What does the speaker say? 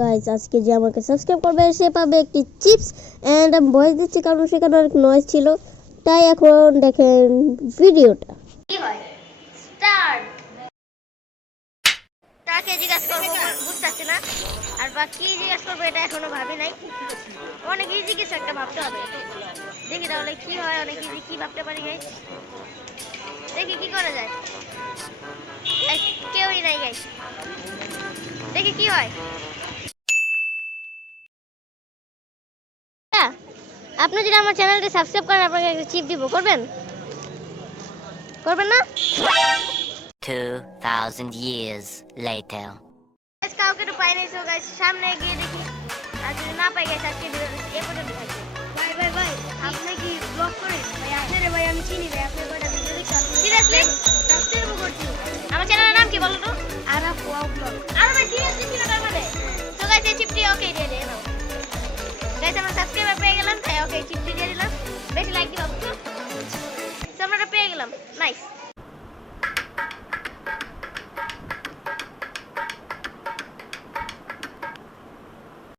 Guys আজকে যে আমাকে সাবস্ক্রাইব করবে সে পাবে একটি চিপস এন্ড আমি ভয়েস দিচ্ছি কারণ সেখানে অনেক নয়েজ ছিল, তাই এখন দেখেন ভিডিওটা। কি হয় স্টার্ট তাকে জিজ্ঞাসা করবো, বুঝতেছি না। আর বা কি জিজ্ঞাসা করবো এটা এখনো ভাবি নাই। অনেক ইজি কিছু একটা ভাবতে হবে। দেখি তাহলে কি হয়, অনেক ইজি কি ভাবতে পারি গাইস। দেখি কি করা যায়। কেউই নাই গাইস, দেখি কি হয়। আপনি যদি আমার চ্যানেলটি সাবস্ক্রাইব করেন আপনাকে একটা চিপ দিব, করবেন করবেন না? 2000 years later. কাউকে তো পাই নাই, সো গাইস সামনে গিয়ে দেখি। আর যদি না পাই গাইস আজকে ভিডিওটা এ পর্যন্ত থাকবে। ভাই আপনি কি ব্লগ করেন? ভাই আপনারে ভাই আমি চিনি ভাই, আপনি কয়টা ভিডিও দেখছেন? সিরিয়াসলি সাবস্ক্রাইব করছি। আমার চ্যানেলের নাম কি বলো তো? Araf wow blog. আর ভাই সিরিয়াসলি চিনো তার মানে? সো গাইস এই চিপটি ওকে দিয়ে দেন। গাইস আমরা সাবস্ক্রাইবার পেয়ে গেলাম, তাই ওকে চিপটি দিয়ে দিলাম। বেশি লাইক দিবা বুঝছো? সো আমরা পেয়ে গেলাম, নাইস।